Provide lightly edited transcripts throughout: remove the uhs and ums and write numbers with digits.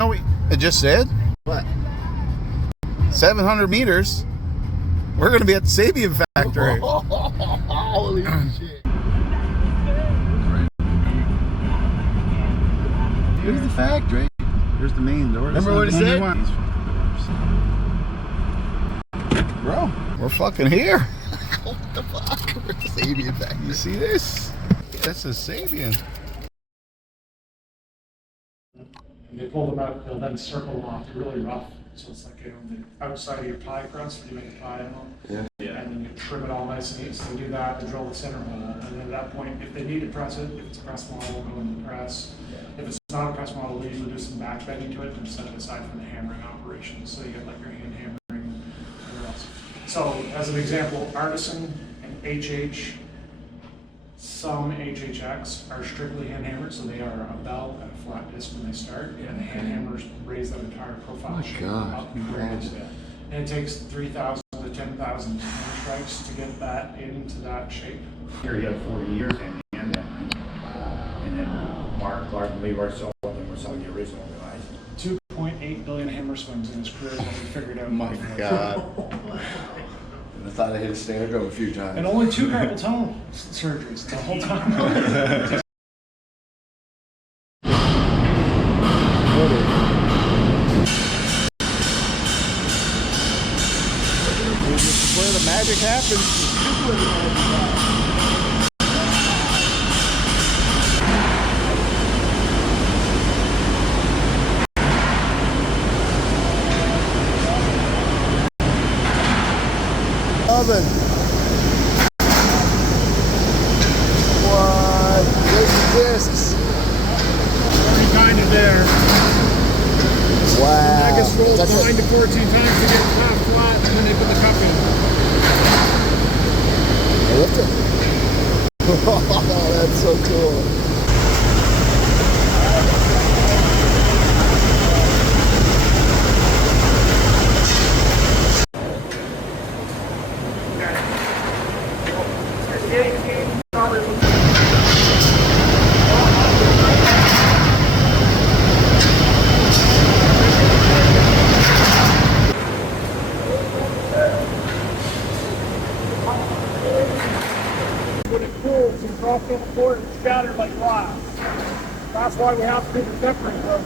know what it just said? What? 700 meters. We're going to be at the Sabian factory. Holy shit. Here's the factory. Here's the main door. Remember what it said? Bro, we're fucking here. What the fuck? We're at the Sabian factory. You see this? That's a Sabian. And they pull them out, they'll then circle them off really rough. So it's like, the outside of your pie crust when you make a pie and all. Yeah. And then you trim it all nice and neat. So they do that, they drill the center hole. And then at that point, if they need to press it, if it's a press model, we'll go in the press. If it's not a press model, we usually do some back bending to it and set it aside for the hammering operation. So you get like your hand hammering and whatever else. So as an example, Artisan and HH, some HHX are strictly hand hammered, so they are a bell and a flat disc when they start, and the hand hammers raise that entire profile up and grades. And it takes 3,000 to 10,000 hammer strikes to get that into that shape. Here you have 40 years in hand, and then Mark Clark and Levi Sullivan were some of the original guys. 2.8 billion hammer swings in his career is what we figured out. My God. I thought I hit a snare drum a few times. And only 2 carpal tunnel surgeries the whole time. This is where the magic happens. Oven. What? There's the discs. Already kind of there. Wow. I guess rolls 9 to 14 times to get half flat, and then they put the cup in. I lift it. Oh, that's so cool. When it cools, it's dropped on the floor and shattered like glass. That's why we have to do the tempering program.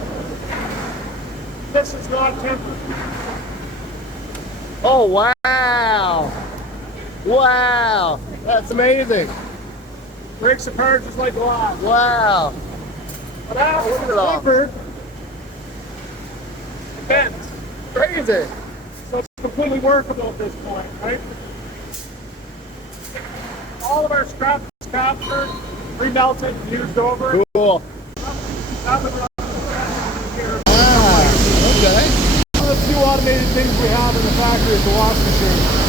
This is not tempered. Oh, wow. Wow. That's amazing. Breaks apart just like glass. Wow. But now, Look when at it's it all. tempered, it bends. Crazy. So it's completely workable at this point, right? All of our scrap is captured, remelted, used over. Cool. That would run here. Wow. Okay. One of the few automated things we have in the factory is the wash machine.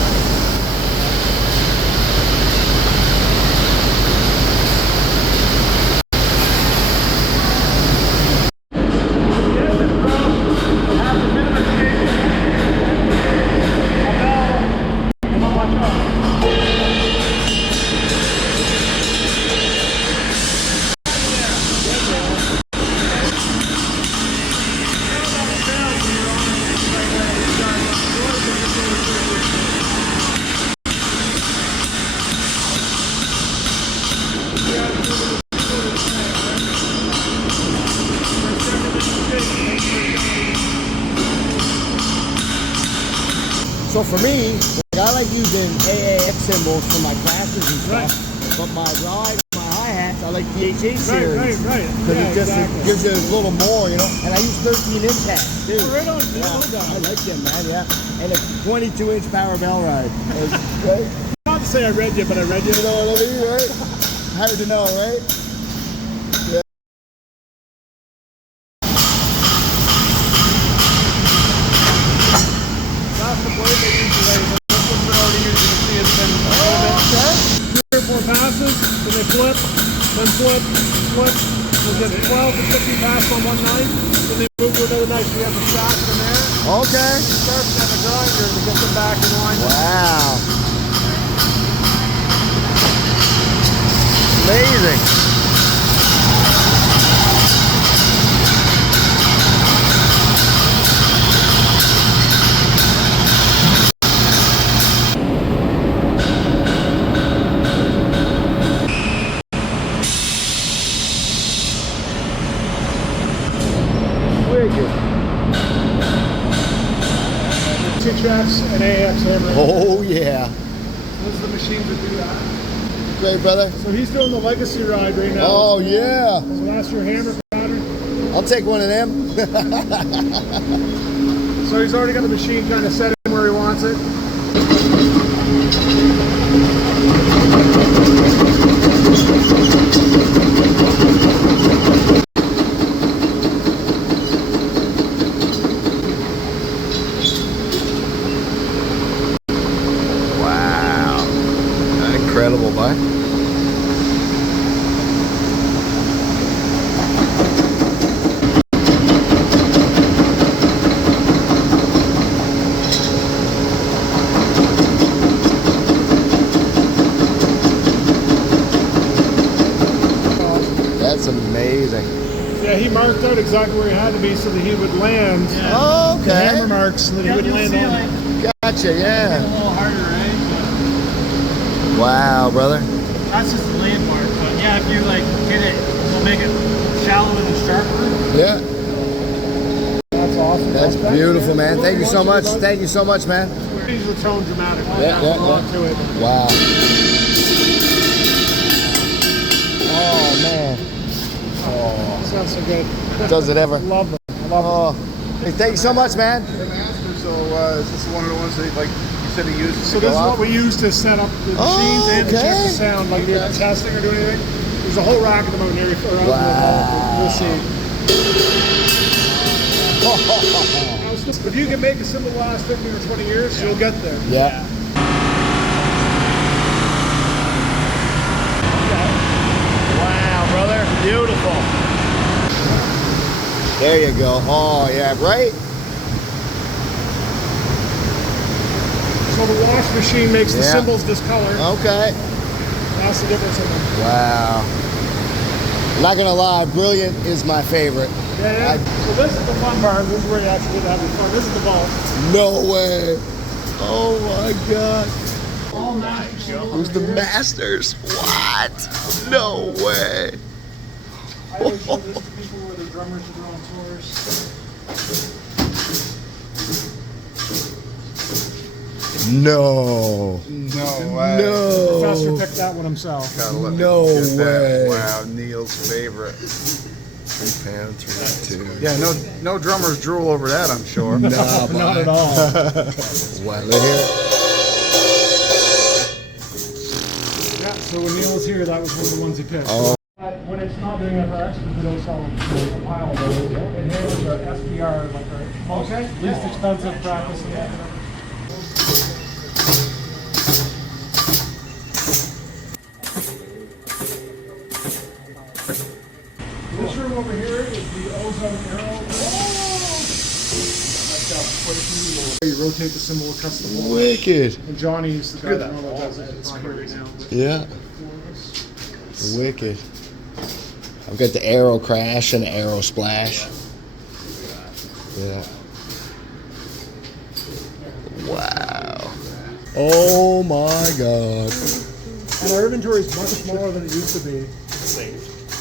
So for me, like, I like using AAX cymbals for my classes and stuff, but my ride, my hi-hats, I like the HH series. Right. Because it just it gives you a little more, you know. And I use 13-inch hats too. Right on, I like them, man. Yeah, and a 22-inch power bell ride. Right? Not to say I read you, but I read you. You know what I mean, right? Hard to know, right? That's the blade they use today. But this one we're already using. You can see it's been a little bit. 3 or 4 passes, then they flip, then flip. We'll get 12 to 50 passes on one knife, then they move to another knife. So you have the shaft in there. Okay. Start at the grinder to get them back in line. Wow. Amazing. Wicked. 2-tracks and AX hammer. Oh yeah. Those are the machines that do that. Great, brother. So he's doing the legacy ride right now. Oh yeah. So that's your hammer pattern. I'll take one of them. So he's already got the machine kind of set in where he wants it. Wow. Incredible, bud. That's amazing. Yeah, he marked out exactly where he had to be so that he would land. Oh, The okay. hammer marks so that he would land on. Gotcha, yeah. A little harder, right? Wow, brother. That's just the landmark. But yeah, if you like hit it, we'll make it shallower and sharper. Yeah. That's awesome. That's beautiful, man. Thank you so much. Thank you so much, man. Change the tone dramatically. Yeah, yeah, yeah. To it. Wow. Oh, man. Sounds so good. Does it ever? Love them. I love them. Hey, thank you so much, man. Hey, Master, so is this one of the ones that, like, you said he used So to this go is up? what we use to set up the machines and to check the sound, like do the testing or do anything. There's a whole rack of them out here. We'll see. If you can make a cymbal last 15 or 20 years, you'll get there. Yeah. Wow, brother. Beautiful. There you go. Oh, yeah, right? So the wash machine makes the Yeah. cymbals discolored. Okay. That's the difference in them. Wow. Not gonna lie, brilliant is my favorite. Yeah. So this is the fun part. This is where you actually get to have your fun. This is the vault. No way. Oh my God. All night. Who's the masters? What? No way. I always show this to people where the drummers are on tours. No. No way. No. Professor picked that one himself. Gotta let me No get that. way. Wow, Neil's favorite. 3 pounds, 3, 2. Yeah, no drummers drool over that, I'm sure. Nah, Not at all. Wow, look here. Yeah, so when Neil was here, that was one of the ones he picked. Oh. When it's not doing FRX, we don't sell a pile of those. And here was our SPR, like our most least expensive practice. This room over here is the ozone arrow. You rotate the cymbal across the wall. Wicked. And Johnny's the guy that does it. It's not here right now. but- Yeah. Wicked. I've got the arrow crash and the arrow splash. Yeah. Wow. Oh my God. And our inventory is much smaller than it used to be.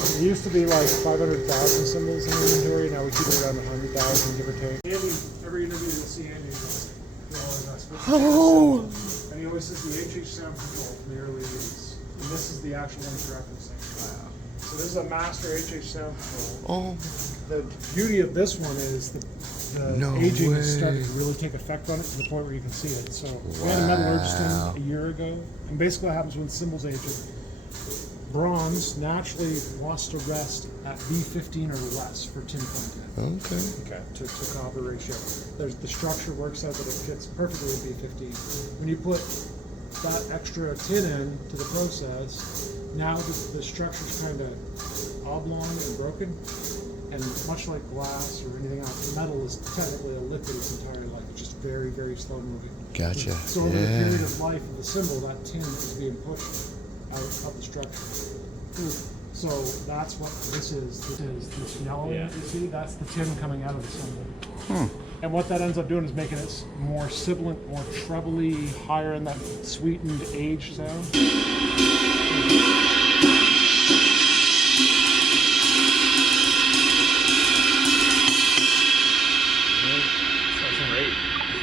It used to be like 500,000 cymbals in inventory. Now we keep it around 100,000, give or take. Andy, every interview you'll see Andy. Oh. And he always says the HH sound control from the early 80s. And this is the actual one he's referencing. Wow. So this is a master HH sound control. Oh. The beauty of this one is the No aging way. is starting to really take effect on it to the point where you can see it. So we had a metallurgist in a year ago, and basically what happens when cymbals age, bronze naturally wants to rest at B15 or less for tin content. Okay. To copper ratio. The structure works out that it fits perfectly at B15. When you put that extra tin in to the process, now the structure's kind of oblong and broken. And much like glass or anything else, metal is technically a liquid its entire life. It's just very, very slow moving. Gotcha. So over the period of life of the cymbal, that tin is being pushed out of the structure. So that's what this is. This yellow, you see, that's the tin coming out of the cymbal. And what that ends up doing is making it more sibilant, more trebly, higher in that sweetened aged sound.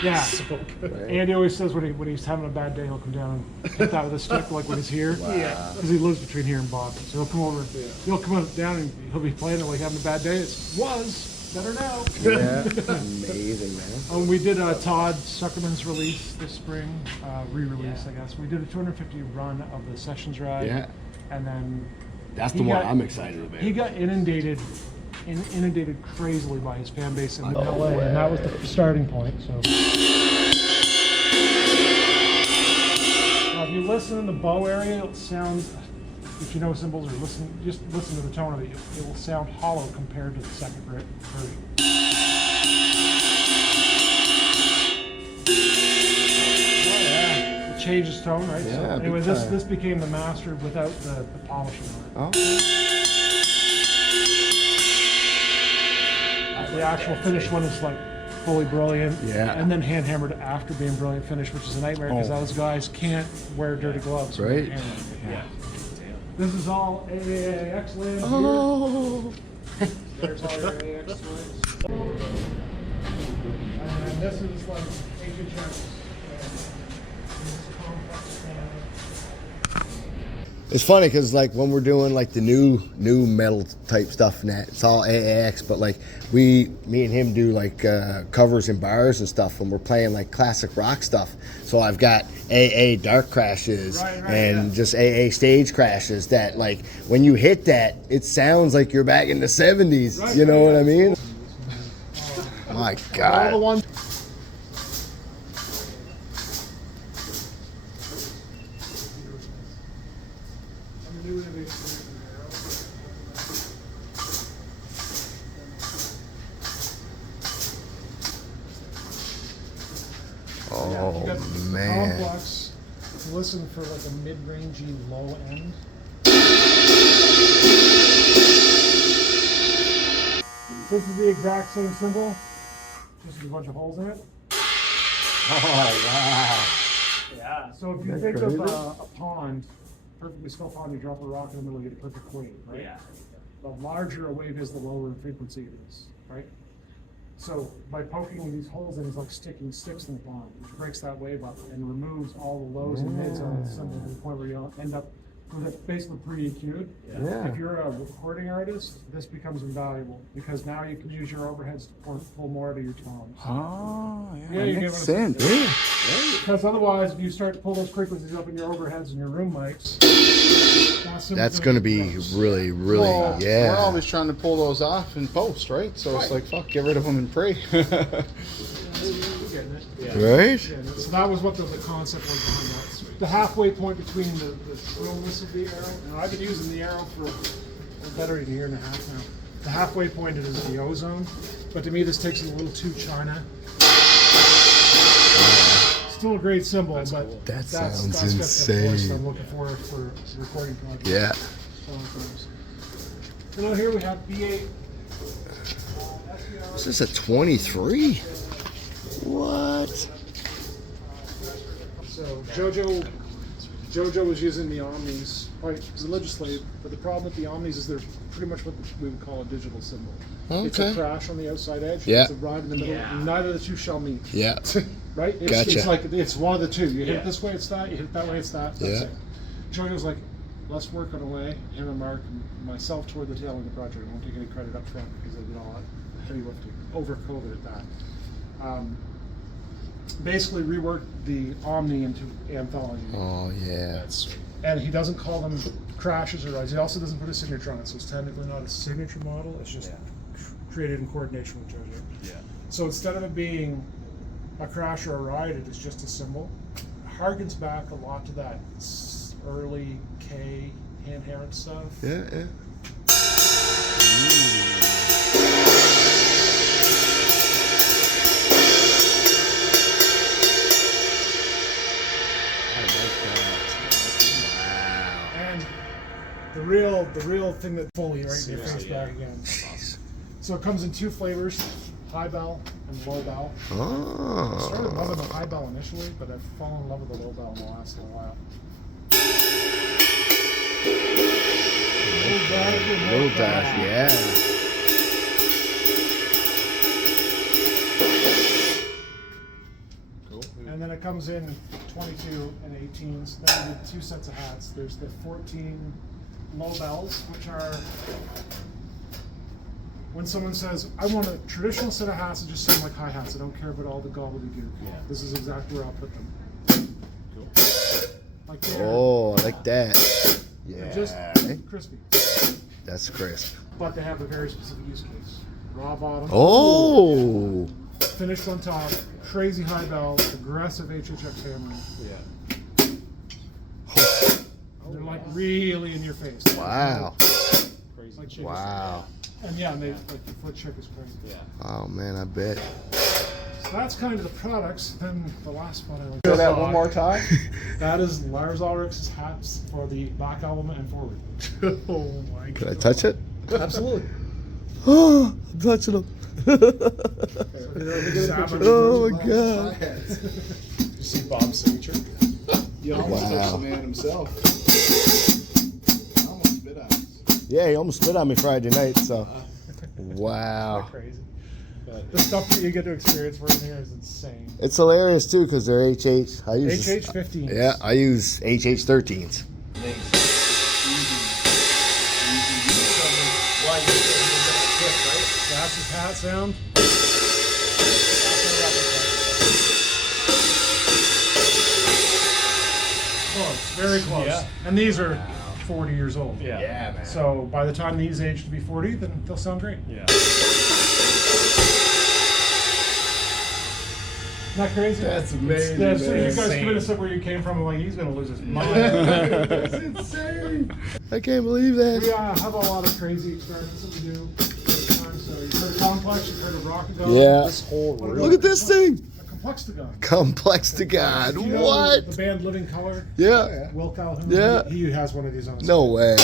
Yeah. So good. Andy always says when he's having a bad day, he'll come down and hit that with a stick, like when he's here. Yeah. Because he lives between here and Boston. So he'll come over, he'll come down and he'll be playing it like having a bad day. It was better now. Yeah, amazing, man. We did Todd Suckerman's release this spring, re-release, I guess. We did a 250 run of the Sessions ride. Yeah. And then That's he the one got- I'm excited about. he got inundated crazily by his fan base in Oh, LA, and that was the starting point. So now, if you listen in the bow area, it sounds. If you know cymbals or just listen to the tone of it. It will sound hollow compared to the second version. It changes tone, right? Yeah, So big anyway, time. this became the master without the polishing on it. Oh. The actual finished one is like fully brilliant. Yeah. And then hand hammered after being brilliant finish, which is a nightmare because those guys can't wear dirty gloves. when they're Right. hammering. Yeah. This is all AAX land Oh. here. There's all your AX slides. And this is like ancient channels. It's funny because like when we're doing like the new metal type stuff and that, it's all AAX, but like me and him do like covers and bars and stuff when we're playing like classic rock stuff. So I've got AA dark crashes and just AA stage crashes that like when you hit that, it sounds like you're back in the 70s. You know what I mean? My God. All the ones. Oh You got the man. complex. Listen for like a mid-rangey low end. This is the exact same cymbal, just with a bunch of holes in it. Oh Yeah. So if you think of a pond, perfectly still pond, you drop a rock in the middle, you get a perfect wave, right? Yeah. The larger a wave is, the lower in frequency it is, right? So by poking these holes in, it's like sticking sticks in the pond, which breaks that wave up and removes all the lows and mids on the cymbal to the point where you'll end up with it basically pre-EQ'd. Yeah. If you're a recording artist, this becomes invaluable because now you can use your overheads to pull more out of your tones. Oh, Yeah, you get makes what I'm sense. Yeah. Because otherwise, if you start to pull those frequencies up in your overheads and your room mics, That's gonna be really, really, Well, yeah. We're always trying to pull those off in post, right? So it's like, fuck, get rid of them and pray. Right? Yeah, so that was what the concept was behind that. The halfway point between the shrillness of the arrow, and I've been using the arrow for better than a year and a half now. The halfway point is the ozone, but to me this takes it a little too China. Still a great cymbal, but That that's sounds got the voice insane. I'm looking for recording projects. Yeah. And out here we have B8. This is a 23. What? So Jojo was using the Omnis quite religiously, but the problem with the Omnis is they're pretty much what we would call a digital cymbal. It's a Okay. crash on the outside edge. Yeah. It's a ride in the middle. Yeah. Neither of the two shall meet. Yeah. Right? It's, Gotcha. it's like it's one of the two. You hit Yeah. it this way, it's that. You hit it that way, it's that. That's Yeah. it. Jojo's like, let's work on a way. Him and Mark and myself toward the tail end of the project. I won't take any credit up front because I did all that heavy lifting over COVID at that. Basically reworked the Omni into anthology. Oh yeah. And he doesn't call them crashes or rides. He also doesn't put a signature on it, so it's technically not a signature model. It's just created in coordination with JoJo. Yeah. So instead of it being a crash or a ride, it is just a symbol. It harkens back a lot to that early K hand hammered stuff. Yeah, yeah. I like that. And the real thing that fully right in your face back again. So it comes in two flavors, high bell and low bell. I started loving the Oh. high bell initially, but I've fallen in love with the low bell in the last little while. Little dash, yeah. it comes in 22 and 18s. Then we did 2 sets of hats. There's the 14 low bells, which are when someone says, I want a traditional set of hats that just sound like hi-hats. I don't care about all the gobbledygook. Yeah. This is exactly where I'll put them. Cool. Like they're Oh, I like that. they're just Yeah. crispy. That's crisp. But they have a very specific use case. Raw bottom. Oh. Finished on top. Crazy high bell. Aggressive HHX hammer. Yeah. They're like really in your face. Wow. Crazy. Like chickens. Wow. And yeah, and they like the foot check is crazy. Yeah. Oh man, I bet. So that's kind of the products. Then the last one I like. Say that one more time. That is Lars Ulrich's hats for the Black Album and forward. Oh my god. Can I touch it? Absolutely. Oh, I'm touching them. Oh my god. You see Bob's signature? You almost Wow. touched the man himself. I almost spit out. Yeah, he almost spit on me Friday night, so. Wow. Crazy. But the stuff that you get to experience working here is insane. It's hilarious too because they're HH. I use HH15. Yeah, I use HH13s. That's his hat sound. Close, very close. Yeah. And these are 40 years old. Yeah. Yeah, man. So by the time these age to be 40, then they'll sound great. Yeah. Isn't that crazy? That's amazing, Yeah, so man. you guys Insane. come in and said where you came from, I'm like, he's going to lose his mind. That's insane. I can't believe We that. have a lot of crazy experiments that we do all the time. So you've heard of Complex, you've heard of Rockagon. Yeah. This whole Look at this thing. A Complextagon. Complex to God. You know What? The band Living Color? Yeah. Will Calhoun? Yeah. He has one of these on his No way.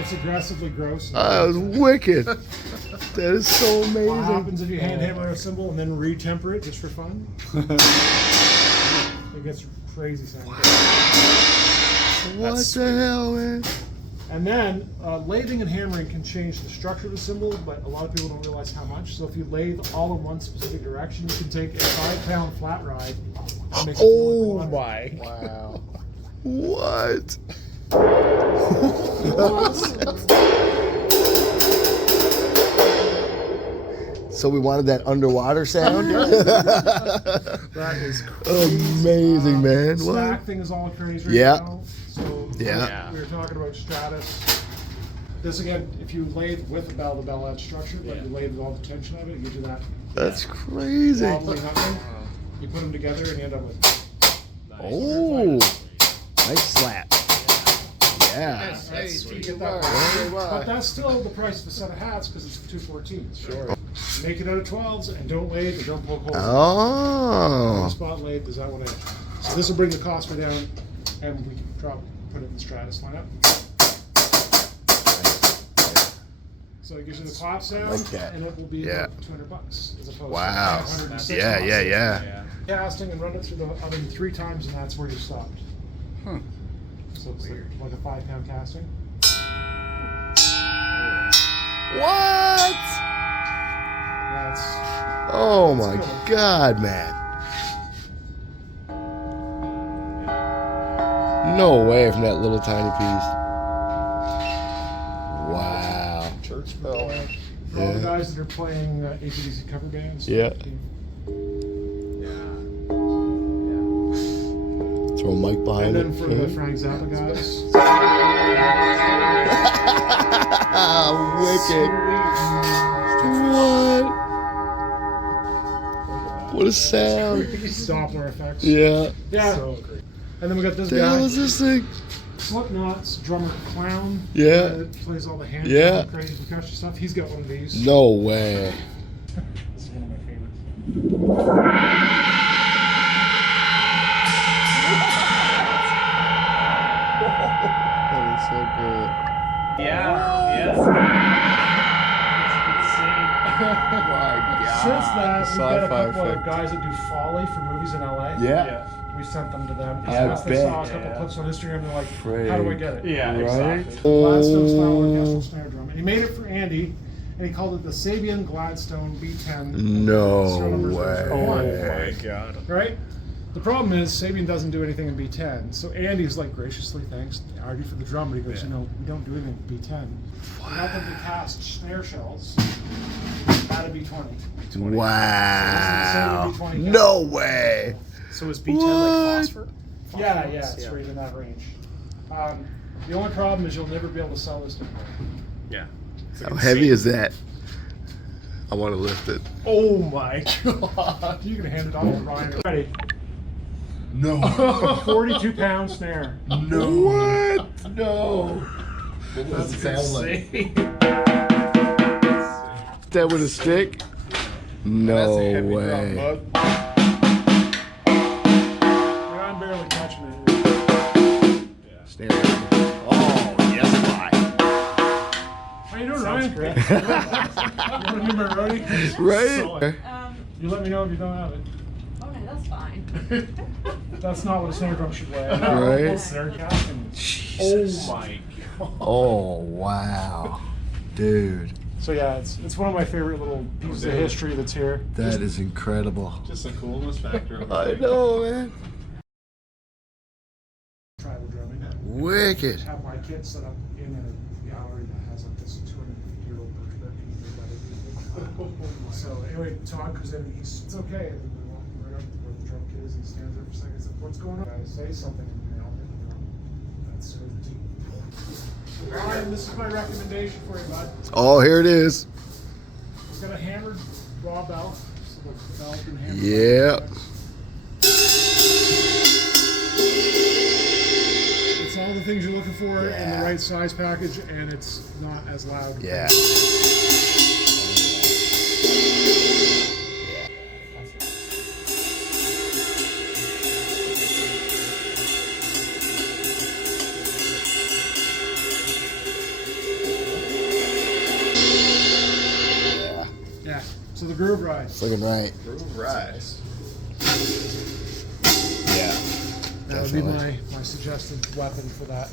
It's aggressively gross. That was wicked. That is so What amazing. happens if you hand hammer a cymbal and then re-temper it just for fun? It gets crazy sounding. What the hell, man? And then lathing and hammering can change the structure of the cymbal, but a lot of people don't realize how much. So if you lathe all in one specific direction, you can take a 5-pound flat ride and make it feel like water. Wow. What? So we wanted that underwater sound? That is crazy. Amazing, man. The What? stack thing is all crazy right Yeah. now. So Yeah. we were talking about Stratus. This again, if you lathe with the bell adds structure, but you lathe with all the tension of it, it gives you that That's crazy. wobbly nothing. You put them together and you end up with. Oh, nice slap. Yeah. Hey, You sweet. get that but that's still the price of a set of hats because it's 214s. Sure. Make it out of 12s and don't lathe or don't poke holes. Oh. Spot lathe does that one inch. So this will bring the cost way down, and we can put it in the Stratus lineup. So it gives you the clap sound, like that. and it will be Yeah. about $200 as opposed Wow. to $560. Yeah, yeah, yeah. Casting and run it through the oven 3 times, and that's where you stopped. Huh. So it's like a 5-pound casting. What? That's Oh my God, man. No way from that little tiny piece. Wow. Church bell. for all the Yeah. guys that are playing AC/DC cover bands. Yeah. Throw a mic behind And then it. for the Frank Zappa guys. Wicked. What a sound. Doppler effects. Yeah. Yeah. So great. And then we got this What the hell guy, is this thing? Slipknot's drummer Clown. Yeah. That plays all the hand Yeah. crazy percussion stuff. He's got one of these. No way. This is one of my favorites. That is so good. Yeah. Yes. Since that, we've got a Sci-fi couple of effect. guys that do Foley for movies in LA. Yeah. We sent them to them. I Since they saw a bet. couple clips on Instagram, they're like, Great. how do I get it? Yeah, Right? exactly. Gladstone style orchestral snare drum. And he made it for Andy, and he called it the Sabian Gladstone B10. No Serial number way. 001. God. Right? The problem is Sabian doesn't do anything in B10. So Andy's like, graciously, thanks, Artie, for the drum. But he goes, you know, we don't do anything in B10. Not that they cast snare shells. That'd be 20. Wow. So No way. So is B10 like phosphor? Yeah, it's right in that range. The only problem is you'll never be able to sell this to Yeah. How heavy is that? I want to lift it. Oh my god. You can hand it off to Ryan. Ready? No. 42-pound snare. No. What? No. What does it sound like? That with a stick? No way. I'm barely catching it. Stand up. Oh, yes, why? How you doing, Ryan? Great. You want to be my roadie? Right? You let me know if you don't have it. Okay, that's fine. That's not what a snare drum should weigh. Right? Snare cap and Jesus. oh my god. Oh, wow. Dude, So yeah, it's one of my favorite little pieces of history that's here. that is incredible. Just a coolness factor. I know, man. Tribal drumming. Wicked. Have my kit set up in a gallery that has like this 250-year-old birch bed being made by the people. So anyway, Todd comes in and he's, it's okay. And we walk right up to where the drum kit is. He stands there for a second. He says, "What's going on?" I say something, and I'll make it. That's so deep. Ryan, this is my recommendation for you, bud. Oh, here it is. He's got a hammered raw bell. So the bell can hammer. Yep. It's all the things you're looking for in Yeah. the right size package, and it's not as loud. Yeah. Yeah. So the groove ride. It's looking right. Rise. Yeah. That would be Definitely. my suggested weapon for that.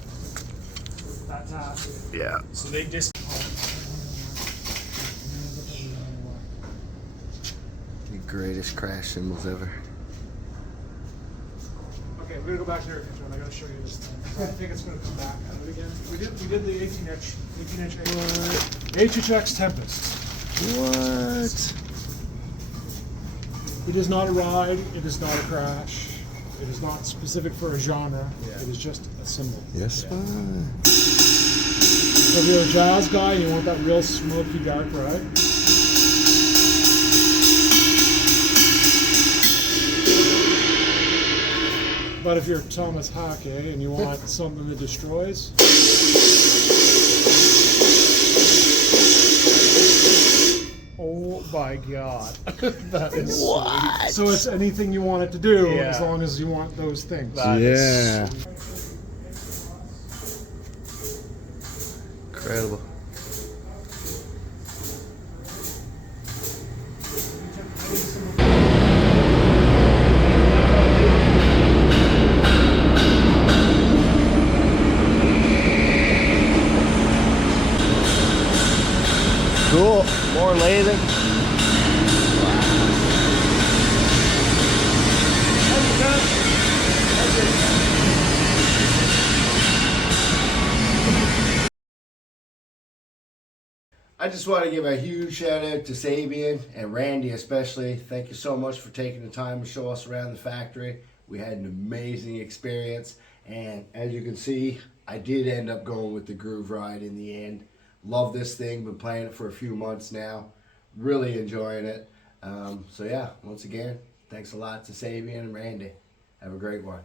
That tap. Yeah. So they just The greatest crash cymbals ever. Okay, we're gonna go back to the air control. I gotta show you this thing. I think it's gonna come back out of it again. We did the 18-inch HHX Tempest. What? It is not a ride. It is not a crash. It is not specific for a genre. It is just a cymbal. Yes, fine. So if you're a jazz guy and you want that real smoky dark ride, but if you're Thomas Hake and you want something that destroys, oh my god, that is What? so it's anything you want it to do Yeah. as long as you want those things. Yeah. Incredible. Cool. More lathing. I just want to give a huge shout out to Sabian and Randy especially. Thank you so much for taking the time to show us around the factory. We had an amazing experience, and as you can see, I did end up going with the groove ride in the end. Love this thing, been playing it for a few months now. Really enjoying it. So yeah, once again, thanks a lot to Sabian and Randy. Have a great one.